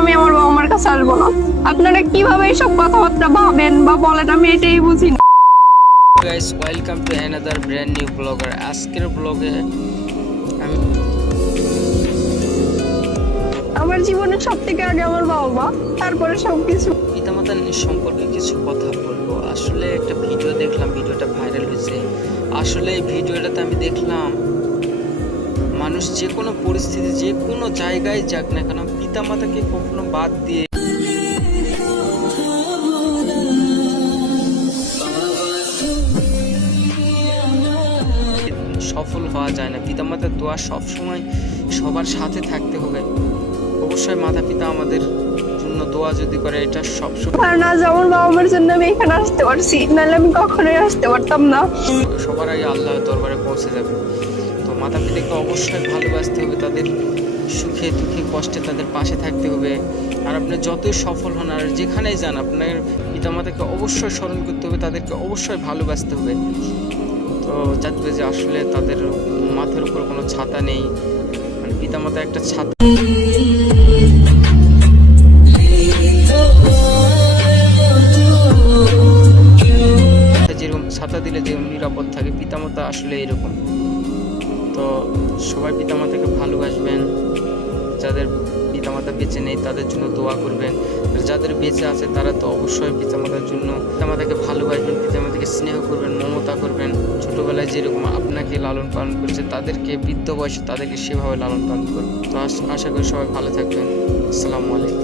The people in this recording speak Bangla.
আমি আমার বাবা মার কাছে আসব না। আপনারা কীভাবে এইসব কথাবার্তা ভাবেন বা বলেন আমি এটাই বুঝি না। Guys welcome to another brand new blogger আজকের ব্লগে আমি আমার জীবনের সব থেকে আগে আমার বাবা মা তারপরে সবকিছু। পিতামাতা সম্পর্কে কিছু কথা বলব। আসলে একটা ভিডিও দেখলাম ভিডিওটা ভাইরাল হয়েছে। আসলে এই ভিডিওটাতে আমি দেখলাম মানুষ যে কোনো পরিস্থিতি যে কোনো জায়গায় যাক না কেন পিতামাতাকে কখনো বাদ দিয়ে সফল হওয়া যায় না। পিতামাতার দোয়া সবসময় সবার সাথে থাকতে হবে। অবশ্যই মাতা পিতা আমাদের জন্য দোয়া যদি করে এটা সবসময় কারণ আজ আমার বাবা মার জন্য আমি এখানে আসতে পারছি নাহলে আমি কখনোই আসতে পারতাম না। সবার আগে আল্লাহর দরবারে পৌঁছে যাবে। তো মাতা পিতাকে অবশ্যই ভালোবাসতে হবে, তাদের সুখে দুঃখে কষ্টে তাদের পাশে থাকতে হবে। আর আপনি যতই সফল হন, আর যেখানেই যান, আপনার পিতামাতাকে অবশ্যই স্মরণ করতে হবে, তাদেরকে অবশ্যই ভালোবাসতে হবে। তো যাতে যে আসলে তাদের মাথার উপর কোনো ছাতা নেই। মানে পিতামাতা একটা ছাতা যেরকম ছাতা দিলে যেরকম নিরাপদ থাকে, পিতামাতা আসলে এরকম। তো সবাই পিতামাতাকে ভালোবাসবেন। যাদের পিতামাতা বেঁচে নেই, তাদের জন্য দোয়া করবেন। যাদের বেঁচে আছে, তারা তো অবশ্যই পিতামাতার জন্য পিতামাতাকে ভালোবাসবেন, পিতামাতাকে স্নেহ করবেন, মমতা করবেন। ছোটোবেলায় যেরকম আপনাকে লালন পালন করছে, তাদেরকে বৃদ্ধ বয়সে তাদেরকে সেভাবে লালন পালন করবেন। তো আশ- আশা করি সবাই ভালো থাকবেন। আসসালামু আলাইকুম।